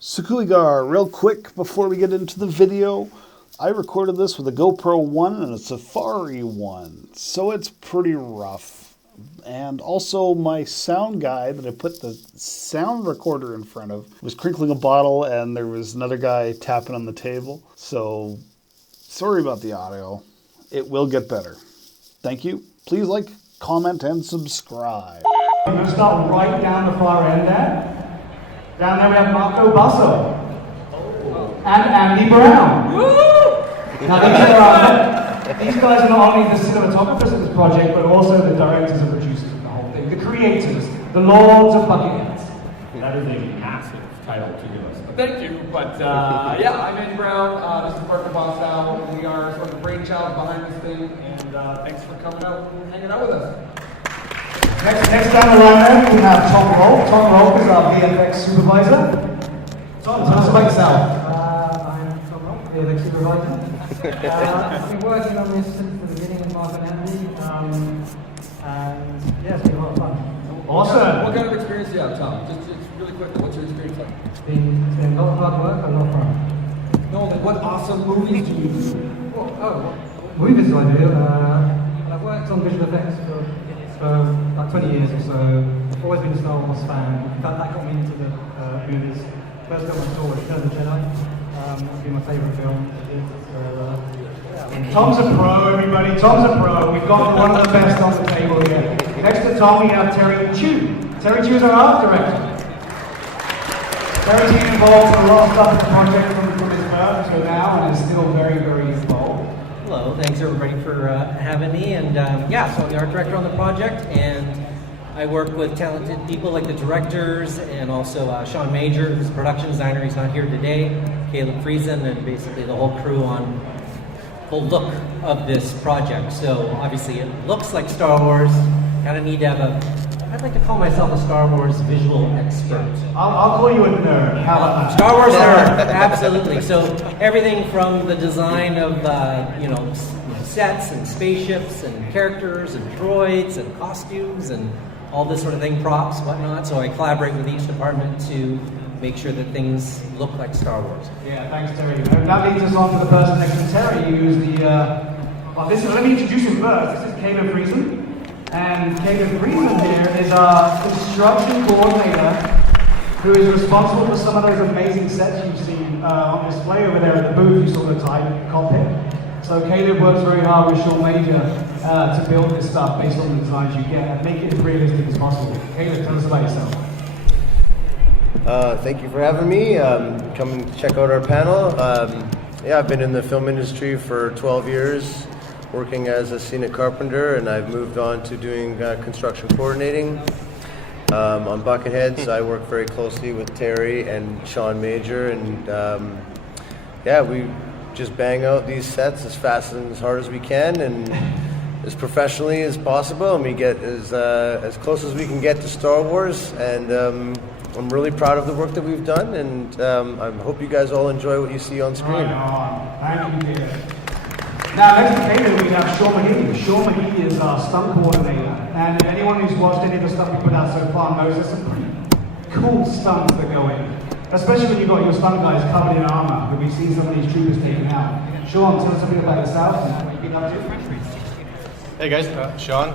Sukuligar, real quick before we get into the video, I recorded this with a GoPro1 and a Safari1, so it's pretty rough. And also my sound guy that I put the sound recorder in front of was crinkling a bottle and there was another guy tapping on the table. So sorry about the audio. It will get better. Thank you. Please like, comment, and subscribe. I'm going to start right down the far end there. Down there we have Marco Basso and Andy Brown. Now these guys are not only the cinematographers of this project, but also the directors and producers of the whole thing, the creators, the lords of Bucketheads. That is a massive title to give us. Thank you, but yeah, I'm Andy Brown. This is Marco Basso. We are sort of the brainchild behind this thing, and thanks for coming out and hanging out with us. Next down the line there, we have Tom Rolfe. Tom Rolfe is our VFX supervisor. Tom, tell us about yourself. I'm Tom Rolfe, VFX supervisor. I've been working on this since the beginning of Mark and Andy, and yeah, it's been a lot of fun. Awesome. What kind of experience do you have, Tom? Just really quick, what's your experience like? It's been a lot of hard work, but a lot of fun. No, like what awesome movies do you do? What movies do I do? I've worked on visual effects for about 20 years or so. I've always been a Star Wars fan. In fact, that got me into the movies. First film I saw was Return of the Jedi. It's been my favourite film. Tom's a pro, everybody. Tom's a pro. We've got one of the best on the table here. Next to Tom, we have Terry Chu. Terry Chu is our art director. Terry's been involved in a lot of stuff in the project from his birth to now, and is still very, very involved. Hello, thanks everybody for having me. And yeah, so I'm the art director on the project, and I work with talented people like the directors and also Sean Major, who's a production designer. He's not here today. Caleb Friesen, and basically the whole crew on the look of this project. So obviously it looks like Star Wars. Kind of need to have I'd like to call myself a Star Wars visual expert. I'll call you a nerd. How about that? Star Wars nerd, absolutely. So everything from the design of sets and spaceships and characters and droids and costumes and all this sort of thing, props, whatnot. So I collaborate with each department to make sure that things look like Star Wars. Yeah, thanks, Terry. And that leads us on to the person next to Terry, who's the. Let me introduce him first. This is Caleb Friesen. And Caleb Friesen here is our construction coordinator, who is responsible for some of those amazing sets you've seen on display over there at the booth. You saw the type cockpit. So Caleb works very hard with Sean Major to build this stuff based on the designs you get and make it as realistic as possible. Caleb, tell us about yourself. Thank you for having me. Come and check out our panel. Yeah, I've been in the film industry for 12 years, working as a scenic carpenter, and I've moved on to doing construction coordinating. On Bucketheads, I work very closely with Terry and Sean Major, and yeah, we just bang out these sets as fast and as hard as we can, and as professionally as possible, and we get as close as we can get to Star Wars. And I'm really proud of the work that we've done, and I hope you guys all enjoy what you see on screen. Right on. Thank you, Caleb. Now, next to Caleb, we have Sean McGee. Sean McGee is our stunt coordinator, and anyone who's watched any of the stuff we put out so far knows there's some pretty cool stunts that go in, especially when you've got your stunt guys covered in armor, that we've seen some of these troopers taken out. Sean, tell us a bit about yourself and what you've been up to. Hey guys, Sean.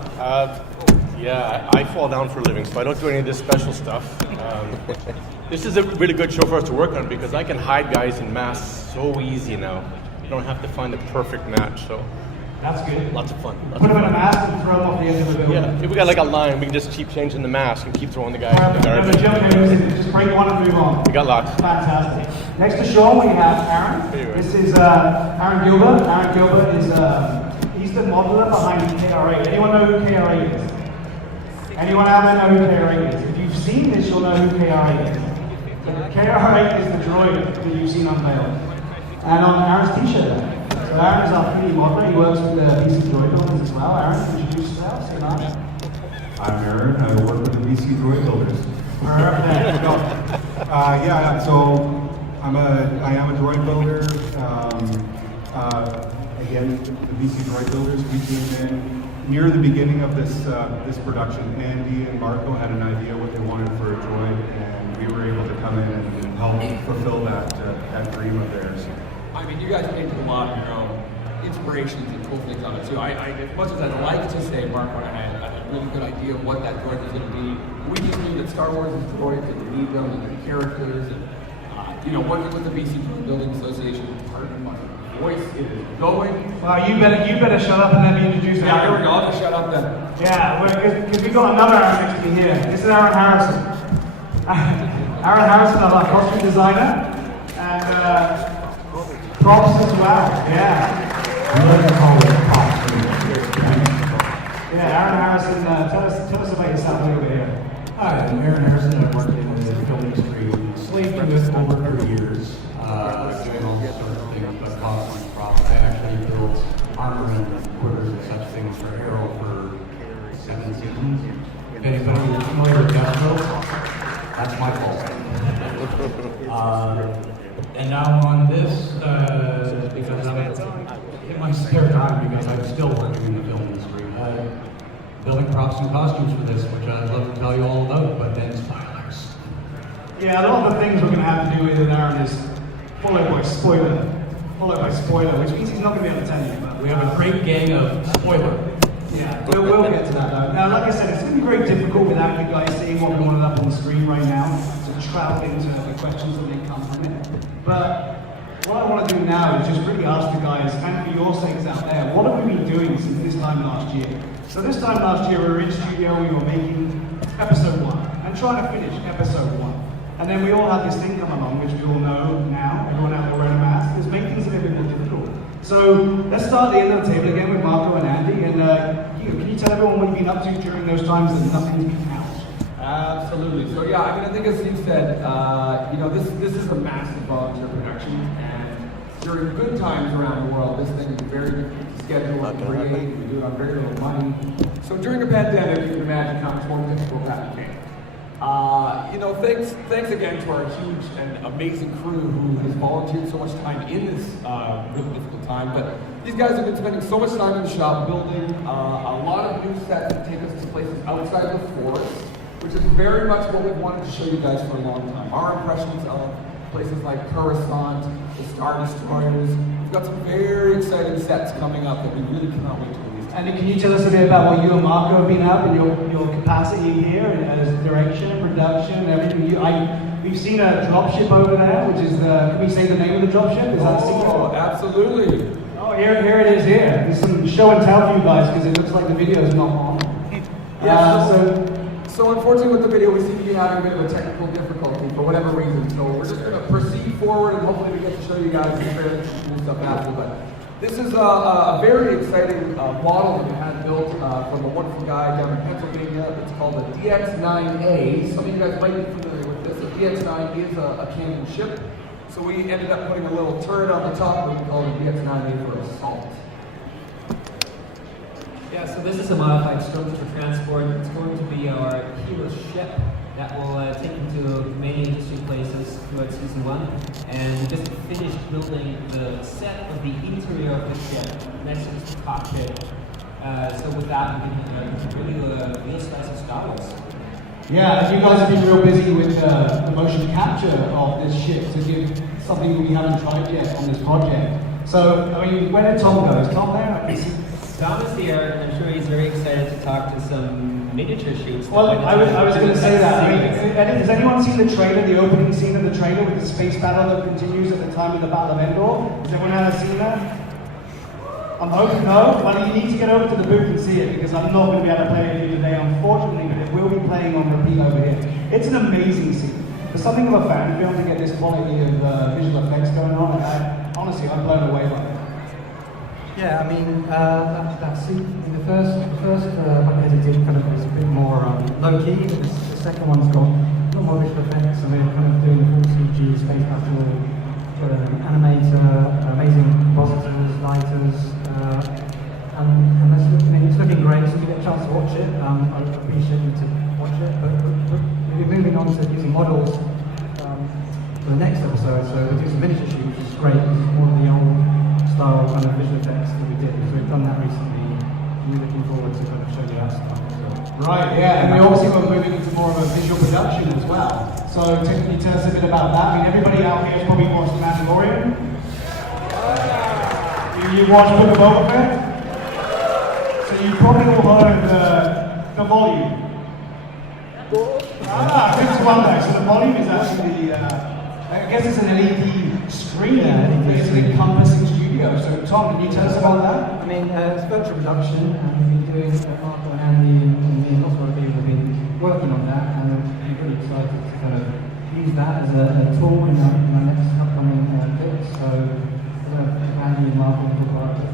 Yeah, I fall down for a living, so I don't do any of this special stuff. This is a really good show for us to work on because I can hide guys in masks so easy now. You don't have to find the perfect match, so that's good. Lots of fun. Put them in a mask and throw them off the edge of the building. Yeah, if we got like a line, we can just keep changing the mask and keep throwing the guys in the garbage. Just break one and move on. We got lots. Fantastic. Next to Sean, we have Aaron. This is Aaron Gilbert. Aaron Gilbert is he's the modeler behind KRA. Anyone know who KRA is? Anyone out there know who KRA is? If you've seen this, you'll know who KRA is. KRA is the droid that you've seen unveiled. And on Aaron's t-shirt. So Aaron is our 3D modeler. He works with the PC Droid Builders as well. Aaron, introduce yourself. Say hi. I'm Aaron. I work with the PC Droid Builders. Perfect. Yeah, so I am a droid builder. Again, the BC Droid Builders, we came in near the beginning of this production. Andy and Marco had an idea what they wanted for a droid, and we we were able to come in and help fulfill that dream of theirs. I mean, you guys painted a lot of your own inspirations and cool things on it too. As much as I'd like to say Mark went ahead, I had a really good idea of what that droid was going to be. We just knew that Star Wars is droids and we need them and the characters and working with the BC Droid Building Association, pardon my voice, it is going. Well, you better shut up and let me introduce you. Yeah, here we go. I'll just shut up then. Yeah, because we've got another Aaron next to me here. This is Aaron Harrison. Aaron Harrison, our costume designer, and props as well. Yeah. Yeah, Aaron Harrison, tell us about yourself a little bit here. Hi, I'm Aaron Harrison. I've worked in the film industry slaving with over 30 years, doing all sorts of things, but costumes, props. I actually built armor and quarters and such things for Arrow for 7 seasons. If anybody is familiar with Expo, that's my fault. And now I'm on this because I'm in my spare time, because I'm still working in the film industry. Building props and costumes for this, which I'd love to tell you all about, but then spoilers. Yeah, a lot of the things we're going to have to do with Aaron is followed by spoiler, which means he's not going to be able to tell you. But We have a great gang of spoiler. yeah, we'll get to that though. Now, like I said, it's going to be very difficult without you guys seeing what we wanted up on the screen right now to travel into the questions that may come from it. But what I want to do now is just really ask the guys, and for your sakes out there, what have we been doing since this time last year? So this time last year, we were in studio, we were making episode 1, and trying to finish episode 1. And then we all had this thing come along, which we all know now, everyone out there wearing a mask, is making things a little bit more difficult. So let's start at the end of the table again with Marco and Andy, and can you tell everyone what you've been up to during those times that nothing's been out? Absolutely. So yeah, I mean, I think as Steve said, this is a massive volunteer production, and during good times around the world, this thing is very difficult to schedule and create. We do it on very little money. So during a pandemic, you can imagine how much more difficult that became. Thanks again to our huge and amazing crew who has volunteered so much time in this really difficult time. But these guys have been spending so much time in the shop building a lot of new sets that take us to places outside the forest, which is very much what we've wanted to show you guys for a long time. Our impressions of places like Coruscant, the Star Destroyers. We've got some very exciting sets coming up that we really cannot wait to release. And can you tell us a bit about what you and Marco have been up and your capacity here as direction, production, everything? We've seen a dropship over there, which is can we say the name of the dropship? Is that a secret? Oh, absolutely. Oh, here it is here. There's some show and tell for you guys because it looks like the video is not on. So unfortunately with the video, we seem to be having a bit of a technical difficulty for whatever reason. So we're just going to proceed forward and hopefully we get to show you guys some very cool stuff after. But this is a very exciting model that we had built from a wonderful guy down in Pennsylvania. It's called a DX-9A. Some of you guys might be familiar with this. A DX-9 is a cannon ship. So we ended up putting a little turret on the top that we call the DX-9A for assault. Yeah, so this is a modified Stormtrooper transport. It's going to be our hero ship that will take you to many interesting places throughout Season 1. And we just finished building the set of the interior of the ship next to the cockpit. So with that, we can really real slice of Star Wars. Yeah, you guys have been real busy with the motion capture of this ship to give something we haven't tried yet on this project. So, I mean, where did Tom go? Is Tom there? I can see. Tom is here, and I'm sure he's very excited to talk to some miniature shoots. Well, I was going to say that. I mean, has anyone seen the trailer, the opening scene of the trailer with the space battle that continues at the time of the Battle of Endor? Has everyone had seen that? I'm hoping no. Well, you need to get over to the booth and see it because I'm not going to be able to play it here today, unfortunately, but it will be playing on repeat over here. It's an amazing scene. For something of a fan film to get this quality of visual effects going on, honestly, I'm blown away by it. Yeah, I mean, that scene in the first Bucketheads did kind of was a bit more low-key, but the second one's got a lot more visual effects, and we're kind of doing the full CG space battle, got an animator, amazing compositors, lighters, and it's looking great, so if you get a chance to watch it, I'd appreciate you to watch it, but we're moving on to using models for the next episode, so we'll do some miniature shoots, which is great, because it's more of the old style kind of visual effects that we did, because we've done that recently really looking forward to kind of showing you that stuff. So. Right, yeah, and we obviously were moving into more of a visual production as well. So can you tell us a bit about that? I mean, everybody out here has probably watched Man-Darian. You watched Book of Boba Fett? So you've probably all heard the volume. This one there. So the volume is actually, I guess it's an LED screen. It's an encompassing studio. So Tom, can you tell us about that? I mean, it's virtual production, and we've been doing Marco and Andy and me and lots of other people have been working on that, and I'm really excited to kind of use that as a tool in our next upcoming bits. So, Andy and Marco will talk about it.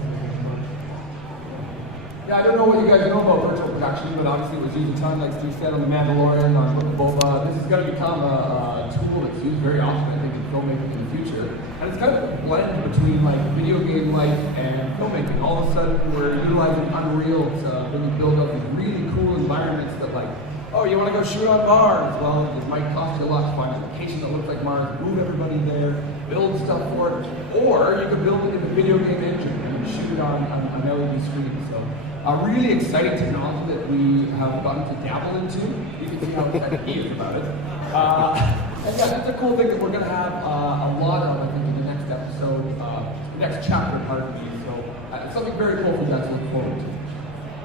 Yeah, I don't know what you guys know about virtual production, but obviously it was used a ton, like Steve said, on The Mandalorian, on Book of Boba. This is going to become a tool that's used very often, I think, in filmmaking in the future. And it's kind of a blend between like video game life and filmmaking. All of a sudden, we're utilizing Unreal to really build up these really cool environments that like, oh, you want to go shoot on Mars? Well, it might cost you a lot to find a location that looks like Mars, move everybody there, build stuff for it. Or you could build it in the video game engine and shoot it on an LED screen. So a really exciting technology that we have gotten to dabble into. You can see how excited he is about it. And yeah, that's a cool thing that we're going to have a lot of, I think, in the next episode, the next chapter, pardon me. So it's something very cool for you guys to look forward to.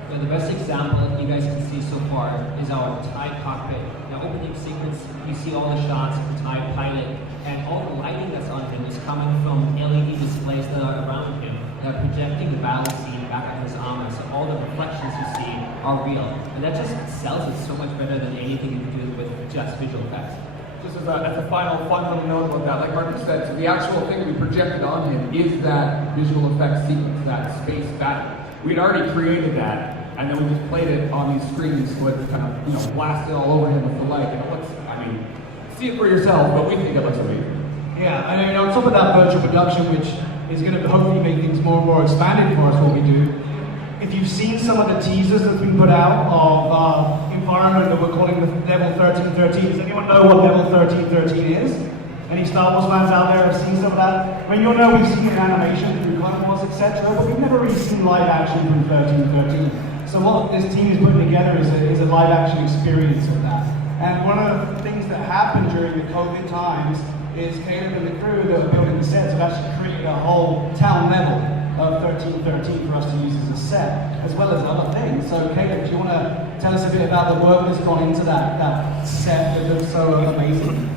So the best example that you guys can see so far is our TIE cockpit. Now, opening sequence, you see all the shots of the TIE pilot, and all the lighting that's on him is coming from LED displays that are around him that are projecting the battle scene back on his armor. So all the reflections you see are real, and that just sells it so much better than anything you can do with just visual effects. Just as a final fun little note about that, like Marcus said, so the actual thing we projected on him is that visual effects sequence, that space battle. We'd already created that, and then we just played it on these screens so it kind of, blasted all over him with the light. And it looks, see it for yourself, but we think it looks amazing. Yeah, and on top of that virtual production, which is going to hopefully make things more and more expanded for us, what we do. If you've seen some of the teasers that's been put out of environment that we're calling the Level 1313, does anyone know what Level 1313 is? Any Star Wars fans out there have seen some of that? I mean, you'll know we've seen it in animation through Cosmos, etc., but we've never really seen live action from 1313. So what this team is putting together is a live action experience of that. And one of the things that happened during the COVID times is Caleb and the crew that are building the sets have actually created a whole town level of 1313 for us to use as a set, as well as other things. So Caleb, do you want to tell us a bit about the work that's gone into that set that looks so amazing?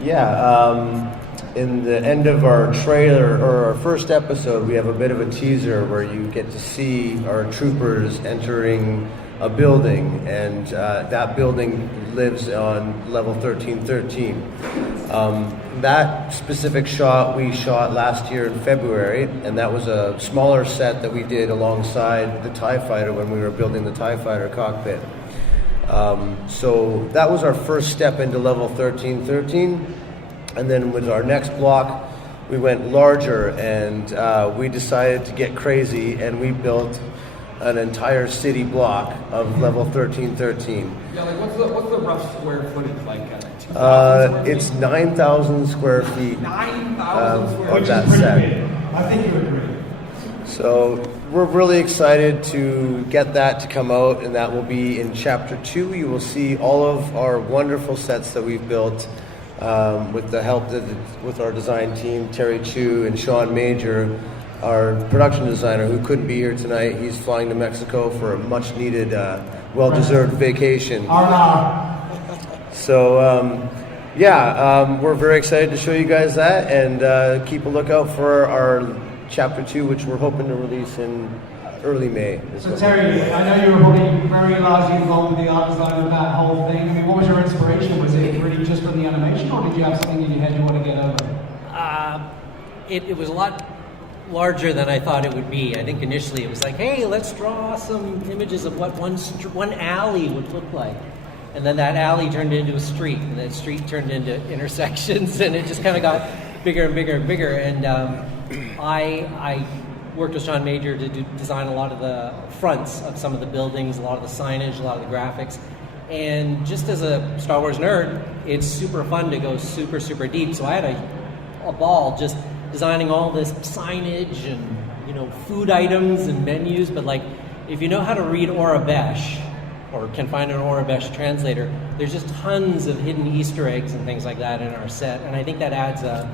Yeah, in the end of our trailer, or our first episode, we have a bit of a teaser where you get to see our troopers entering a building, and that building lives on level 1313. That specific shot we shot last year in February, and that was a smaller set that we did alongside the TIE Fighter when we were building the TIE Fighter cockpit. So that was our first step into level 1313, and then with our next block we went larger, and we decided to get crazy, and we built an entire city block of level 1313. Yeah, like what's the rough square footage like? It's 9,000 square feet 9,000 square of feet. that set. I think you agree. So we're really excited to get that to come out, and that will be in Chapter 2. You will see all of our wonderful sets that we've built with the help with our design team, Terry Chu and Sean Major, our production designer, who couldn't be here tonight. He's flying to Mexico for a much-needed, well-deserved vacation. So, we're very excited to show you guys that, and keep a lookout for our Chapter 2, which we're hoping to release in early May. So Terry, I know you were probably very largely involved with the art design of that whole thing. I mean, what was your inspiration? Was it really just from the animation, or did you have something in your head you want to get over? It was a lot larger than I thought it would be. I think initially it was like, hey, let's draw some images of what one alley would look like. And then that alley turned into a street, and that street turned into intersections, and it just kind of got bigger and bigger and bigger. And I worked with Sean Major to design a lot of the fronts of some of the buildings, a lot of the signage, a lot of the graphics. And just as a Star Wars nerd, it's super fun to go super, super deep. So I had a ball just designing all this signage and food items and menus, but like if you know how to read Orabesh, or can find an Orabesh translator, there's just tons of hidden Easter eggs and things like that in our set, and I think that adds a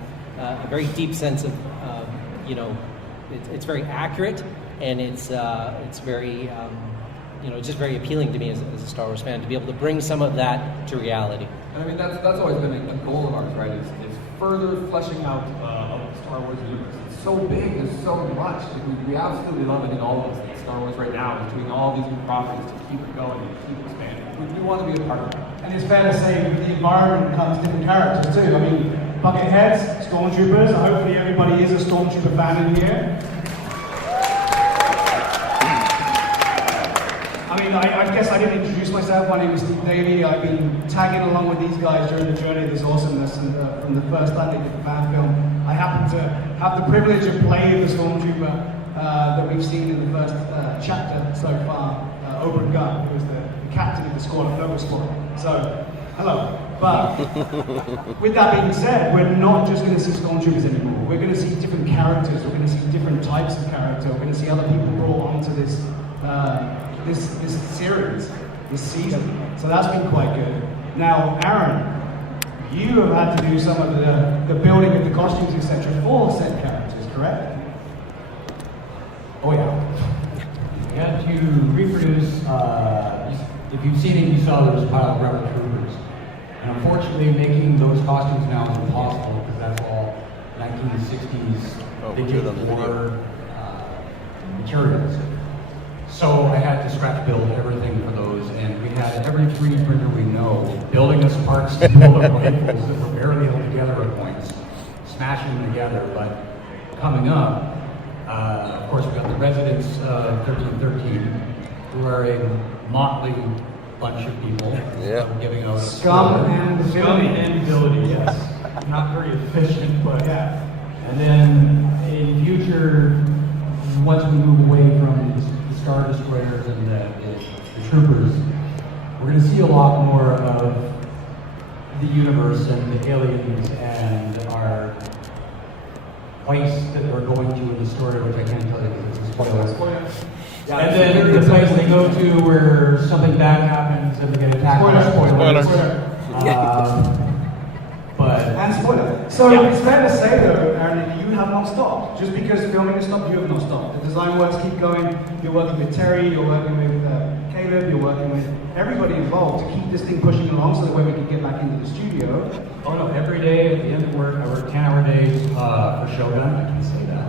very deep sense of, you know, it's very accurate, and it's very, you know, just very appealing to me as a Star Wars fan to be able to bring some of that to reality. And I mean, that's always been a goal of ours, right? Is further fleshing out of the Star Wars universe. It's so big, there's so much. Like, we absolutely love it in all of us. Star Wars right now is doing all these new properties to keep it going and keep expanding. We want to be a part of it. And it's fair to say with the environment comes different characters too. I mean, Bucketheads, Stormtroopers, hopefully everybody is a Stormtrooper fan in here. I mean, I guess I didn't introduce myself. My name is Steve Davey. I've been tagging along with these guys during the journey of this awesomeness, and from the first time they did the fan film, I happened to have the privilege of playing the Stormtrooper that we've seen in the first chapter so far, Oberyn Gunn, who was the captain of the squad, Nova Squad. So, hello. But with that being said, we're not just going to see Stormtroopers anymore. We're going to see different characters. We're going to see different types of character. We're going to see other people brought onto this this series, this season. So that's been quite good. Now, Aaron, you have had to do some of the building of the costumes, etc., for said characters, correct? Oh yeah. We had to reproduce, if you've seen it, you saw there was a pile of Rebel Troopers. And unfortunately, making those costumes now is impossible because that's all 1960s Digital War materials. So I had to scratch build everything for those, and we had every 3D printer we know building us parts to build up rifles that were barely held together at points, smashing them together. But coming up, of course, we got the residents of 1313, who are a motley bunch of people. Yeah. Giving out Scum and ability, yes. Not very efficient, but yeah. And then in future, once we move away from the Star Destroyers and the troopers, we're going to see a lot more of the universe and the aliens and our place that we're going to in the story, which I can't tell you because it's a spoiler. Yeah, and then the place they go to where something bad happens and they get attacked. Spoiler. So it's fair to say though, Aaron, that you have not stopped. Just because filming has stopped, you have not stopped. The design works keep going. You're working with Terry, you're working with Caleb, you're working with everybody involved to keep this thing pushing along so that when we can get back into the studio. Oh no, every day at the end of work, I work 10-hour days for Shogun, I can say that.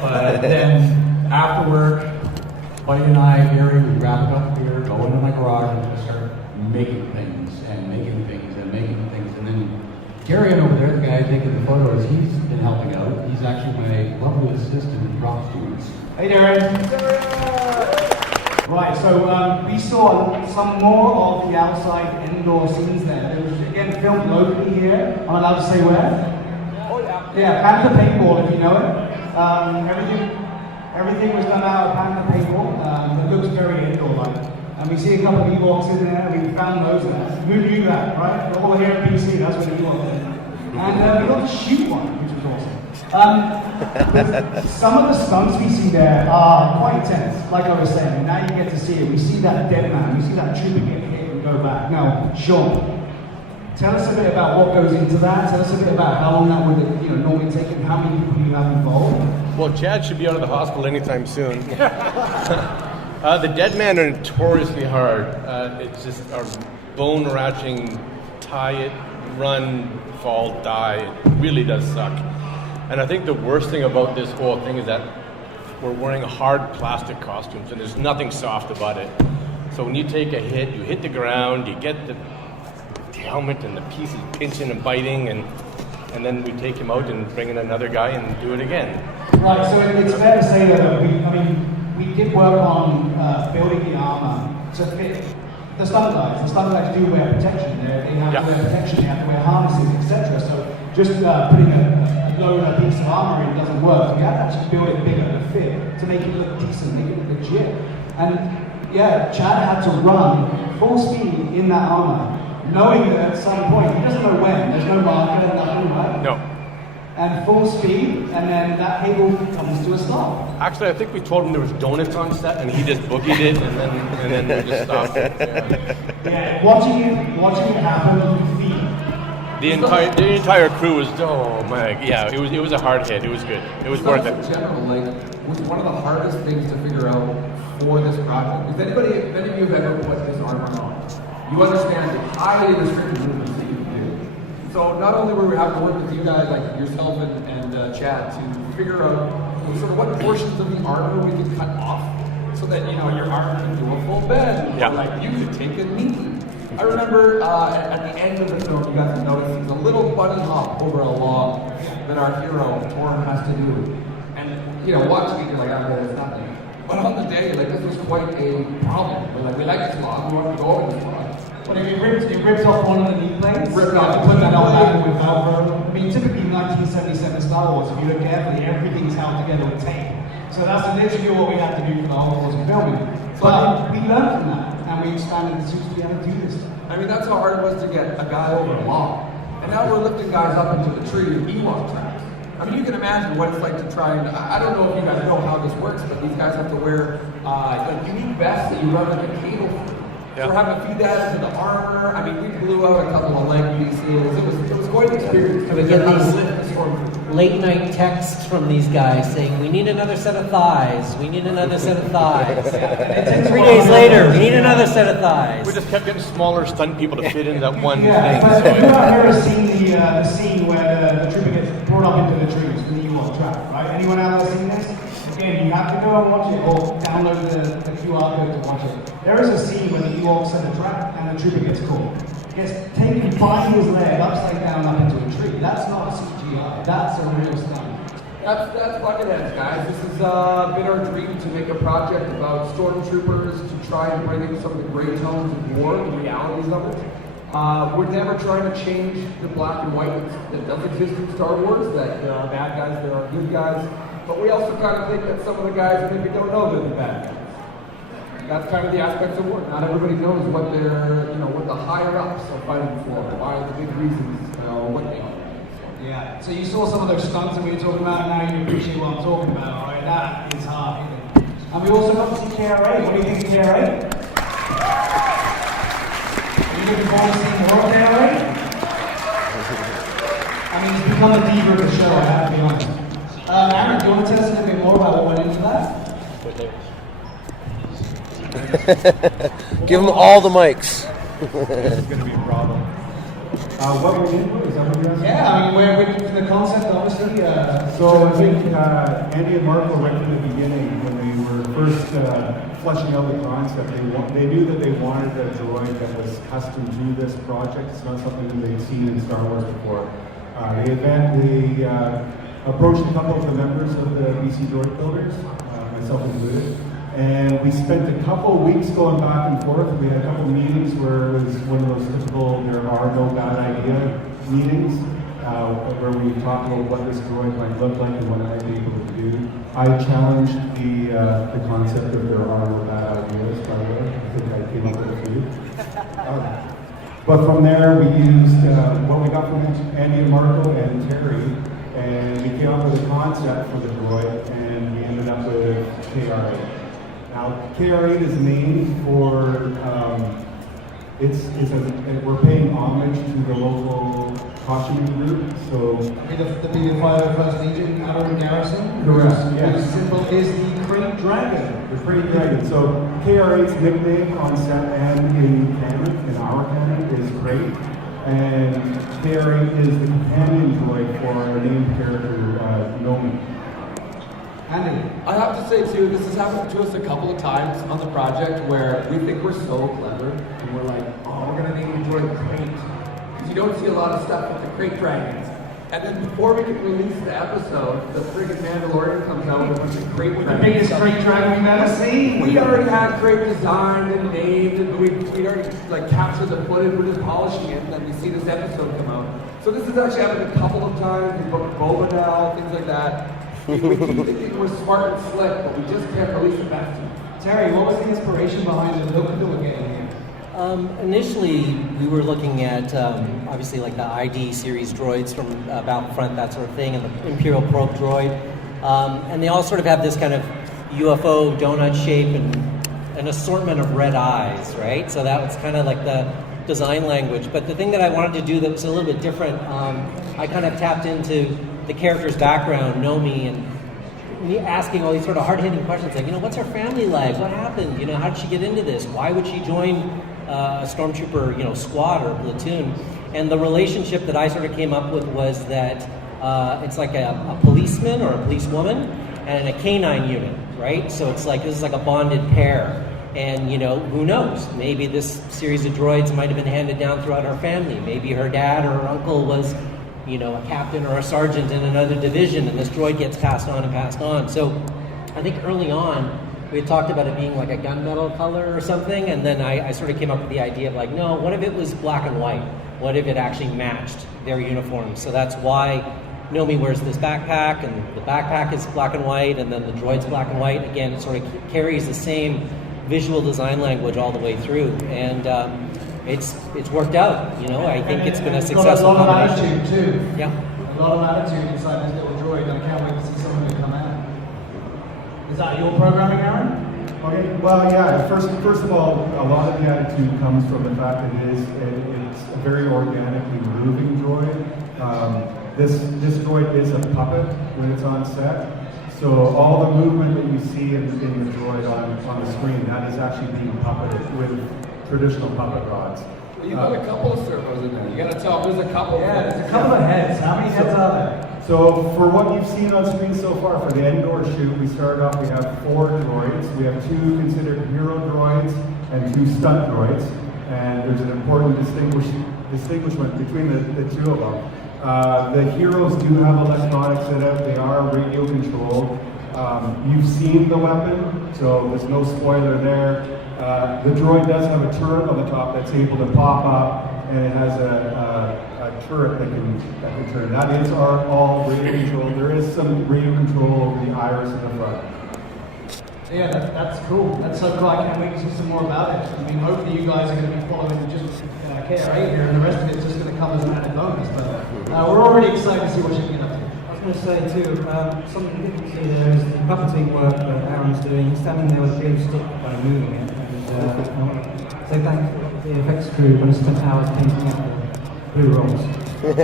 But then after work, Buddy and I, Gary, we wrap it up here, go into my garage and just start making things and making things and making things. And then Gary over there, the guy taking the photos, he's been helping out. He's actually my lovely assistant in drop students. Hey Darren. Right, so we saw some more of the outside indoor scenes there. It was again filmed locally here. I'm allowed to say where? Oh yeah. Yeah, Panther Paintball, if you know it. Everything was done out of Panther Paintball. It looks very indoor-like. And we see a couple of Ewoks in there. We found those there. Who knew that, right? We're all here at PC. That's what Ewoks is. And we got to shoot one, which was awesome. Some of the stunts we see there are quite intense, like I was saying. Now you get to see it. We see that dead man. We see that trooper get hit and go back. Now, Sean, tell us a bit about what goes into that. Tell us a bit about how long that would normally take and how many people you have involved. Well, Chad should be out of the hospital anytime soon. The dead men are notoriously hard. It's just a bone-wrenching, tie it, run, fall, die. It really does suck. And I think the worst thing about this whole thing is that we're wearing hard plastic costumes and there's nothing soft about it. So when you take a hit, you hit the ground, you get the helmet and the pieces pinching and biting, and then we take him out and bring in another guy and do it again. Right, so it's fair to say that we did work on building the armor to fit the stunt guys. The stunt guys do wear protection. They have to wear protection, they have to wear harnesses, etc. So just putting a piece of armor in doesn't work. We have to actually build it bigger to fit, to make it look decent, make it look legit. And yeah, Chad had to run full speed in that armor, knowing that at some point, he doesn't know when, there's no marker, nothing, right? No. and full speed, and then that cable comes to a stop. Actually, I think we told him there was donuts on set, and he just boogied it, and then we just stopped it. Yeah, watching it happen on your feet. The entire crew was it was a hard hit. It was good. It was worth it. In general, like, it was one of the hardest things to figure out for this project. If any of you have ever put this armor on, you understand the highly restricted movements that you can do. So not only were we having to work with you guys, like yourself and Chad, to figure out sort of what portions of the armor we could cut off, so that your armor can do a full bend, or like you could take a knee. I remember at the end of the film, you guys have noticed there's a little bunny hop over a log that our hero, Torm, has to do. And, watching it, you're like, oh, it's nothing. But on the day, like, this was quite a problem. We're like, we like this log, we want to go over this log. But if it rips off one of the knee plates, Ripped off. to put that on back with Velcro. I mean, typically in 1977 Star Wars, if you look carefully, everything's held together with tape. So that's literally what we had to do for the whole course of filming. But we learned from that, and we expanded the suits to be able to do this stuff. I mean, that's how hard it was to get a guy over a log. And now we're lifting guys up into the tree with Ewok tracks. I mean, you can imagine what it's like to try and, I don't know if you guys know how this works, but these guys have to wear like unique vests that you run like a cable through. So we're having to feed that into the armor. I mean, we blew out a couple of leg pieces. It was quite an experience. We get these late night texts from these guys saying, we need another set of thighs. We need another set of thighs. 3 days later, we need another set of thighs. We just kept getting smaller stunt people to fit into that one But thing. you have never seen the scene where the trooper gets brought up into the trees when you on track, right? Anyone out there seen this? Again, you have to go and watch it or download the QR code to watch it. There is a scene where the Ewoks set a trap and the trooper gets caught. Gets taken by his leg upside down up into a tree. That's not a CGI. That's a real stunt. That's Bucketheads, guys. This has been our dream to make a project about stormtroopers, to try and bring in some of the gray tones of war, the realities of it. We're never trying to change the black and white that does exist in Star Wars, that there are bad guys, there are good guys, but we also kind of think that some of the guys maybe don't know they're the bad guys. That's kind of the aspects of war. Not everybody knows what they're, what the higher ups are fighting for, why are the big reasons, what they are. Yeah. So you saw some of those stunts that we were talking about, and now you appreciate what I'm talking about, all right? That is hard. And we also got to see KRA. What do you think of KRA? Are you looking forward to seeing more of KRA? I mean, it's become a diva of the show, I have to be honest. Aaron, do you want to tell us a little bit more about what went into that? Give them all the mics. This is going to be a problem. What we're into, is that what you're asking? Yeah, I mean, we're into the concept, obviously. So I think Andy and Marco, right from the beginning, when they were first fleshing out the concept, they knew that they wanted a droid that was custom to this project. It's not something that they'd seen in Star Wars before. They approached a couple of the members of the BC Droid Builders, myself included, and we spent a couple of weeks going back and forth. We had a couple of meetings where it was one of those typical there are no bad idea meetings, where we talked about what this droid might look like and what it might be able to do. I challenged the concept of there are no bad ideas, by the way. I think I came up with a few. But from there, we used what we got from Andy and Marco and Terry, and we came up with a concept for the droid, and we ended up with KR8. Now, KR8 is named for, we're paying homage to the local costuming group, so... The B-51st Legion out of Garrison? Correct, yes. The symbol is the Great Dragon. The Great Dragon. So KR8's nickname on set and in canon, in our canon, is Great. And KR8 is the companion droid for our named character, Nomi. Andy? I have to say too, this has happened to us a couple of times on the project where we think we're so clever and we're like, oh, we're gonna name the droid Crate. Because you don't see a lot of stuff with the crate dragons. And then before we can release the episode, the friggin' Mandalorian comes out with a bunch of crate dragons. The biggest crate dragon we've ever seen. We already had crate designed and named, and we'd already captured the footage, we're just polishing it, and then we see this episode come out. So this has actually happened a couple of times. We booked Boba now, things like that. We keep thinking we're smart and slick, but we just can't release it back to you. Terry, what was the inspiration behind the look that we're getting here? Initially, we were looking at obviously like the ID series droids from Battlefront, that sort of thing, and the Imperial probe droid, and they all sort of have this kind of UFO donut shape and an assortment of red eyes, right? So that was kind of like the design language. But the thing that I wanted to do that was a little bit different, I kind of tapped into the character's background, Nomi, and me asking all these sort of hard-hitting questions, like, what's her family like? What happened? How did she get into this? Why would she join a stormtrooper, squad or platoon? And the relationship that I sort of came up with was that it's like a policeman or a policewoman and a canine unit, right? So it's like, this is like a bonded pair. And, who knows? Maybe this series of droids might have been handed down throughout her family. Maybe her dad or her uncle was, a captain or a sergeant in another division, and this droid gets passed on and passed on. So I think early on, we had talked about it being like a gunmetal color or something, and then I sort of came up with the idea of like, no, what if it was black and white? What if it actually matched their uniforms? So that's why Nomi wears this backpack, and the backpack is black and white, and then the droid's black and white. Again, it sort of carries the same visual design language all the way through, and it's worked out. I think it's been a successful got a lot of combination. attitude too. Yeah. A lot of attitude inside this little droid. I can't wait to see some of it come out. Is that your programming, Aaron? Okay, well, yeah, first of all, a lot of the attitude comes from the fact that it's a very organically moving droid. This droid is a puppet when it's on set. So all the movement that you see in the droid on the screen, that is actually being puppeted with traditional puppet rods. Well, you've got a couple of servos in there. You got to tell there's a couple. Yeah, there's a couple of heads. How many heads are there? So for what you've seen on screen so far, for the Endor shoot, we started off, we have 4 droids. We have 2 considered hero droids and 2 stunt droids. And there's an important distinguishment between the 2 of them. The heroes do have electronics in it. They are radio controlled. You've seen the weapon, so there's no spoiler there. The droid does have a turret on the top that's able to pop up, and it has a turret that can turn. That is all radio controlled. There is some radio control over the iris in the front. Yeah, that's cool. That's so cool. I can't wait to see some more about it. I mean, hopefully you guys are going to be following just KRA here, and the rest of it's just going to come as an added bonus. But we're already excited to see what you're going to up to. I was going to say too, something you can see there is the puppeting work that Aaron's doing. He's standing there with a big stick by moving it. And I want to say thanks to the effects crew when I spent hours painting up the blue rolls.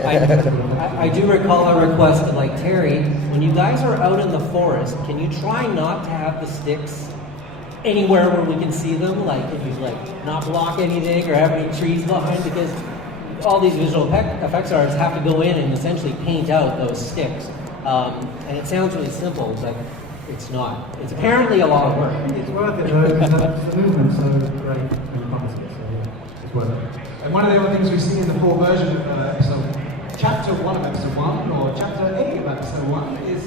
I do recall a request of like, Terry, when you guys are out in the forest, can you try not to have the sticks anywhere where we can see them? Like, can you not block anything or have any trees behind? Because all these visual effects artists have to go in and essentially paint out those sticks. And it sounds really simple, but it's not. It's apparently a lot of work. It's worth it though, because the movement's so great and positive, so yeah, it's worth it. And one of the other things we see in the full version of episode, chapter 1 of episode 1, or chapter 8 of episode 1, is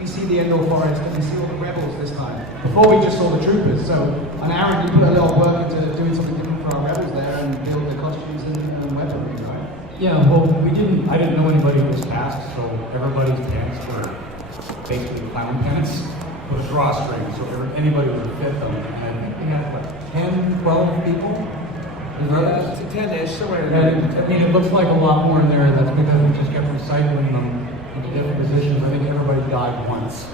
we see the Endor forest and we see all the rebels this time. Before we just saw the troopers. So, and Aaron, you put a little work into doing something different for our rebels there and build the costumes and weaponry, right? Yeah, well, I didn't know anybody was cast, so everybody's pants were basically clown pants with a drawstring, so anybody would fit them. And we had, 10, 12 people? It's a 10-ish, somewhere in And, there. I mean, it looks like a lot more in there. That's because we just kept recycling them into different positions. I think everybody died once.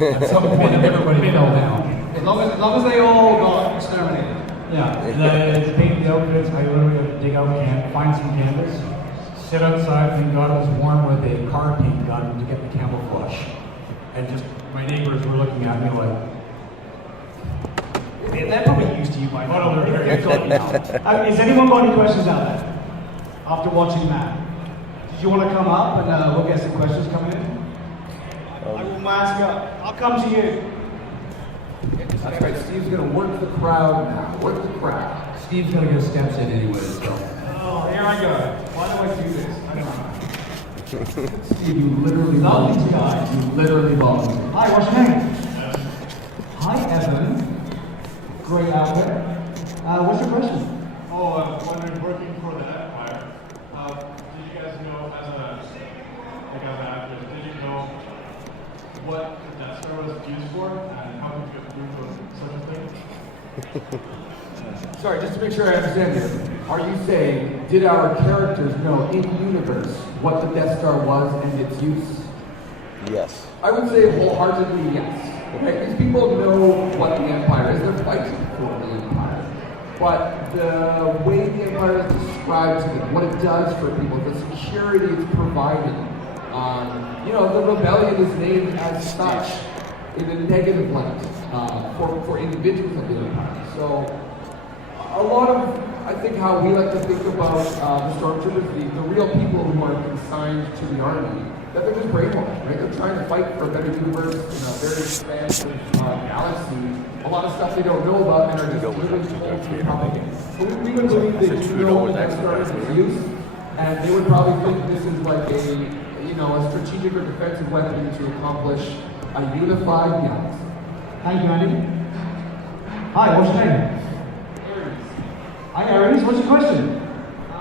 At some point, everybody fell down. As long as they all got exterminated. Yeah, and then to paint the outfits, I literally had to dig out find some canvas, sit outside, thank God it was warm, with a car paint gun to get the camouflage. And just, my neighbors were looking at me like, They're probably used to you by now. oh, no, they're very Is anyone got any questions out there after watching that? Did you want to come up and we'll get some questions coming in? I will mask up. I'll come to you. That's right, Steve's going to work the crowd now. Work the crowd. Steve's gonna get steps in anyway, so. Oh, here I go. Why do I do this? I don't know. Steve, you literally volunteered. You literally volunteered. Hi, what's your name? Hi, Evan. Great outfit. What's your question? Oh, I was wondering, working for the Empire, did you guys know, as an actor, did you know what the Death Star was used for, and how did you approve of such a thing? Sorry, just to make sure I understand this. Are you saying, did our characters know in universe what the Death Star was and its use? Yes. I would say wholeheartedly yes. Okay? These people know what the Empire is. They're fighting for the Empire. But the way the Empire is described to them, what it does for people, the security it's providing, the rebellion is named as such in a negative light for individuals of the Empire. So a lot of, I think, how we like to think about the Stormtroopers, the real people who are consigned to the army, that they're just brainwashed, right? They're trying to fight for a better universe in a very expansive galaxy. A lot of stuff they don't know about and are just literally told to be propaganda. So we would believe they do know what Death Star is use, and they would probably think this is like a strategic or defensive weapon to accomplish a unified galaxy. Thank you, Andy. Hi, what's your name? Hi, Aries. What's your question? I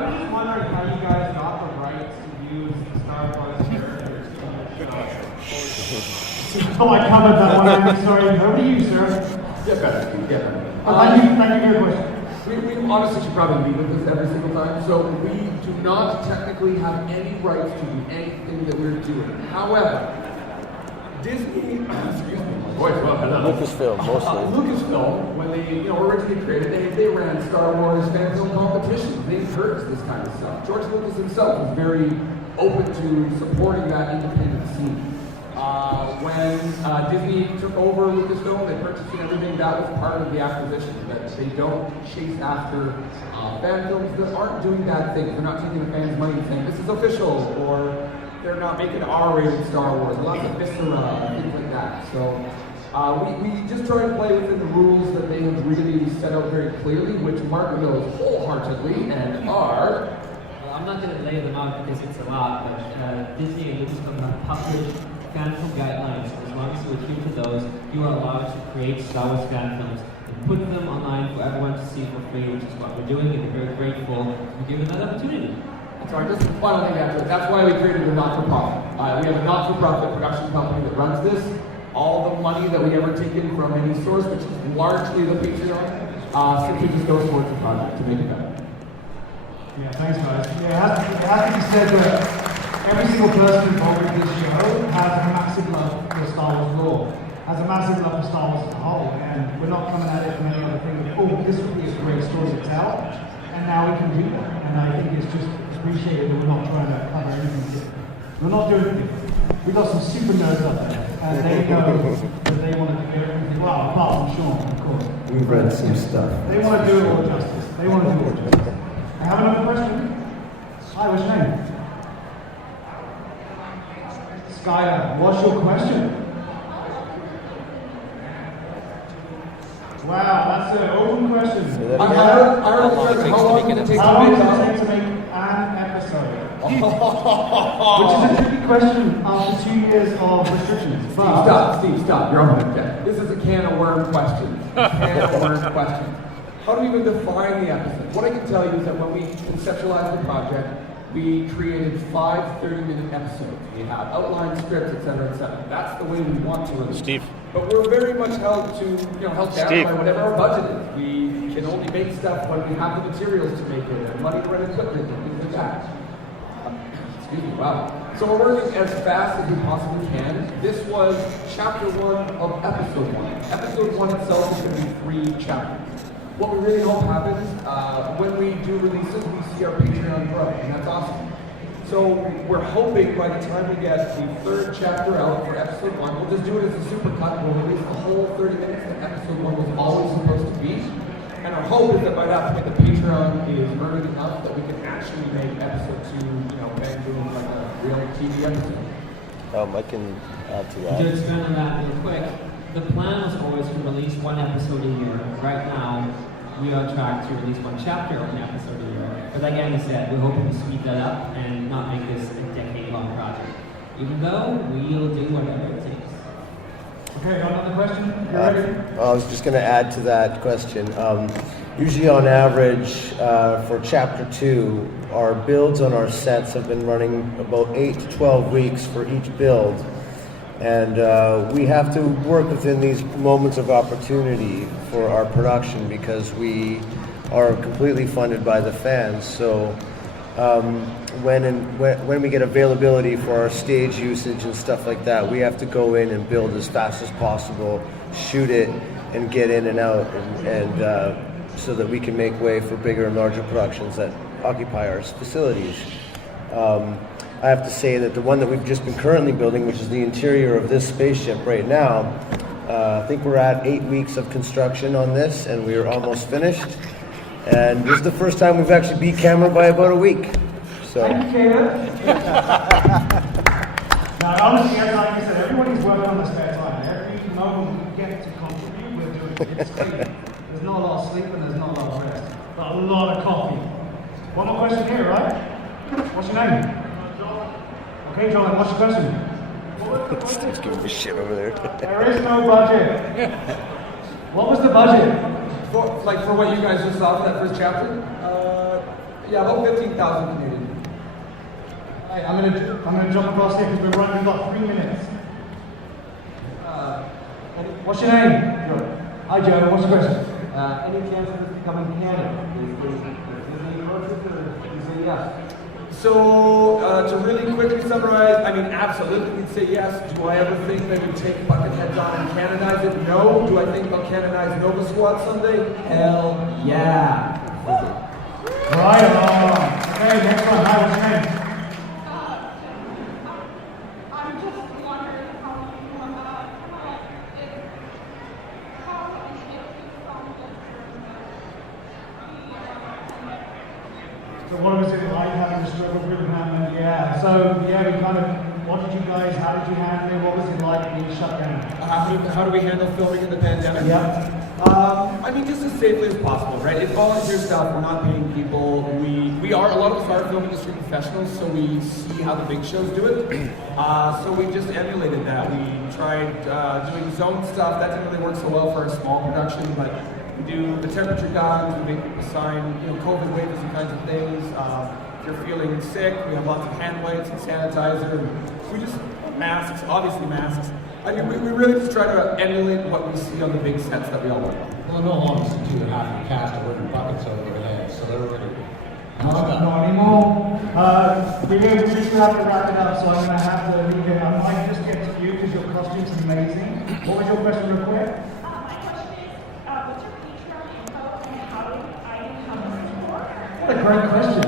was just wondering how you guys got the rights to use the Star Wars characters in your show. Oh, I covered that one. I'm sorry. Over to you, sir. Get better. Thank you for your question. We honestly should probably meet with this every single time. So we do not technically have any rights to do anything that we're doing. However, Disney, excuse me, my voice, Lucasfilm, mostly. Lucasfilm, when they originally created, they ran Star Wars fan film competitions. They encouraged this kind of stuff. George Lucas himself was very open to supporting that independent scene. When Disney took over Lucasfilm, they purchased everything. That was part of the acquisition. That they don't chase after fan films that aren't doing bad things. They're not taking the fans' money and saying this is official, or they're not making R-rated Star Wars. Lots of viscera and things like that. So we just try to play within the rules that they have really set out very clearly, which Mark knows wholeheartedly and are. Well, I'm not going to lay them out because it's a lot, but Disney and Lucasfilm have published fan film guidelines. As long as you adhere to those, you are allowed to create Star Wars fan films and put them online for everyone to see for free, which is what we're doing, and we're very grateful to give them that opportunity. Sorry, just the final thing after. That's why we created a not-for-profit. We have a not-for-profit production company that runs this. All the money that we ever take in from any source, which is largely the Patreon, simply just goes towards the project to make it better. Yeah, thanks, guys. Yeah, it has to be said that every single person involved in this show has a massive love for Star Wars lore, has a massive love for Star Wars as a whole, and we're not coming at it from any other thing. Oh, this would be a great story to tell, and now we can do that. And I think it's just appreciated that we're not trying to cover anything different. We're not doing anything. We've got some super nerds up there, and they know that they want to do everything. Well, apart from Sean, of course. We've read some stuff. They want to do it all justice. They want to do it all justice. I have another question. Hi, what's your name? Skylar, what's your question? Wow, that's an open question. How long does it take How long does it take to make an episode? Which is a tricky question after 2 years of restrictions. Steve, stop. You're on the deck. This is a can of worm question. How do we even define the episode? What I can tell you is that when we conceptualized the project, we created 5 30-minute episodes. We have outline scripts, etc., etc. That's the way we want to release. Steve. But we're very much held down by whatever our budget is. We can only make stuff when we have the materials to make it, and money to rent equipment, and things like that. Excuse me, wow. So we're working as fast as we possibly can. This was chapter 1 of episode 1. Episode 1 itself is going to be 3 chapters. What we really hope happens when we do releases, we see our Patreon grow, and that's awesome. So we're hoping by the time we get the 3rd chapter out for episode 1, we'll just do it as a super cut. We'll release the whole 30 minutes that episode 1 was always supposed to be. And our hope is that by that point the Patreon is earning enough that we can actually make episode 2, and doing like a real TV episode. I can add to that. To expand on that real quick, the plan was always to release 1 episode a year. Right now, we are on track to release 1 chapter of an episode a year. But like Andy said, we're hoping to speed that up and not make this a decade-long project. Even though we'll do whatever it takes. Okay, another question? You ready? I was just going to add to that question. Usually on average, for chapter 2, our builds on our sets have been running about 8 to 12 weeks for each build. And we have to work within these moments of opportunity for our production because we are completely funded by the fans. So when we get availability for our stage usage and stuff like that, we have to go in and build as fast as possible, shoot it, and get in and out, and so that we can make way for bigger and larger productions that occupy our facilities. I have to say that the one that we've just been currently building, which is the interior of this spaceship right now, I think we're at 8 weeks of construction on this, and we are almost finished. And this is the first time we've actually beat camera by about a week. So. Thank you, Caleb. Now, honestly, like I said, everybody's working on the spare time. Every moment we get to contribute, we're doing it. It's great. There's not a lot of sleep and there's not a lot of rest, but a lot of coffee. One more question here, right? What's your name? Okay, John, what's your question? Steve's giving me shit over there. There is no budget. What was the budget? For what you guys just saw for that first chapter? Yeah, about 15,000 Canadian. Hey, I'm gonna jump across here because we've got 3 minutes. What's your name? Joe. Hi, Joe. What's your question? Any chance of this becoming canon? Is any approaches or you say yes? So, to really quickly summarize, I mean, absolutely, we'd say yes. Do I ever think they would take Bucketheads on and canonize it? No. Do I think they'll canonize Nova Squad someday? Hell yeah. Right on. Okay, next one. Hi, what's your name? I'm just wondering how So what was it like having to struggle with Man-Darian? Yeah. So yeah, we kind of. What did you guys? How did you handle it? What was it like being shut down? How do we handle filming in the pandemic? Yeah. I mean, just as safely as possible, right? It's volunteer stuff. We're not paying people. We are, a lot of us are film industry professionals, so we see how the big shows do it. So we just emulated that. We tried doing zone stuff. That didn't really work so well for a small production, but we do the temperature guns. We make people sign, COVID waivers and kinds of things. If you're feeling sick, we have lots of hand wipes and sanitizer. We just masks, obviously masks. I mean, we really just try to emulate what we see on the big sets that we all work on. Well, no longer since you half your cast are wearing buckets over their heads, so they're already. Not anymore. We just have to wrap it up, so I'm going to have to leave it. I might just get to you because your costume's amazing. What was your question, real quick? my question is, what's your Patreon info and how do I become a supporter? What a great question.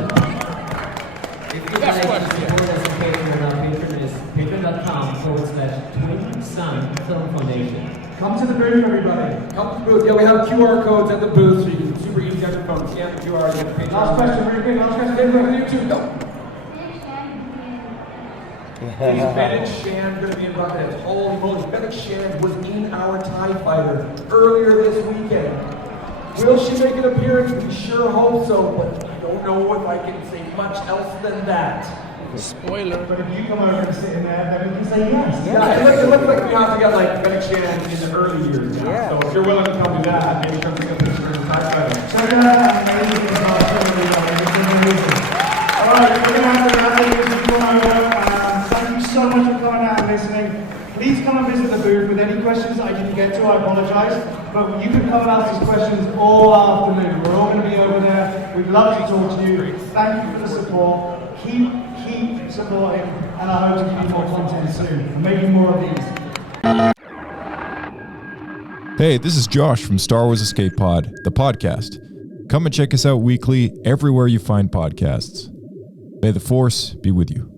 If you'd like to support us on Patreon, our Patreon is patreon.com/Twin Sun Film Foundation. Come to the booth, everybody. Come to the booth. Yeah, we have QR codes at the booth, so you can super easy on your phone. Scan the QR, get the picture. Last question, really quick. Last question. Everybody on YouTube, go. Is Bennett Shand going to be in Bucketheads? Holy moly, Bennett Shand was in our TIE Fighter earlier this weekend. Will she make an appearance? We sure hope so, but I don't know if I can say much else than that. Spoiler. But if you come over and sit in there, then we can say yes. Yeah, it looks like we have to get like Bennett Shand in the early years now. Yeah. So if you're willing to come do that, maybe come take a picture in the TIE Fighter. Check it out. Amazing. All right, we're going to have to wrap it. Thank you so much for coming out and listening. Please come and visit the booth with any questions I didn't get to. I apologize. But you can come and ask us questions all afternoon. We're all going to be over there. We'd love to talk to you. Thank you for the support. Keep supporting, and I hope to give you more content soon. And maybe more of these. Hey, this is Josh from Star Wars Escape Pod, the podcast. Come and check us out weekly everywhere you find podcasts. May the Force be with you.